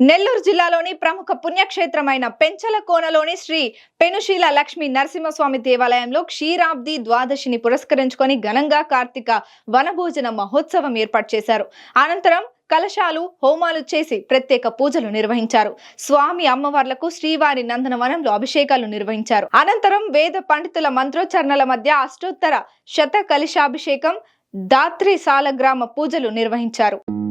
నెల్లూరు జిల్లాలోని ప్రముఖ పుణ్యక్షేత్రమైన పెంచలకోనలోని శ్రీ పెనుశీల లక్ష్మీ నరసింహస్వామి దేవాలయంలో క్షీరాబ్ది ద్వాదశిని పురస్కరించుకొని ఘనంగా కార్తీక వనభోజన మహోత్సవం ఏర్పాటు చేశారు. అనంతరం కలశాలు హోమాలు చేసి ప్రత్యేక పూజలు నిర్వహించారు. స్వామి అమ్మవార్లకు శ్రీవారి నందనవనంలో అభిషేకాలు నిర్వహించారు. అనంతరం వేద పండితుల మంత్రోచ్చరణల మధ్య అష్టోత్తర శత కలశాభిషేకం, దాత్రి సాలగ్రామ పూజలు నిర్వహించారు.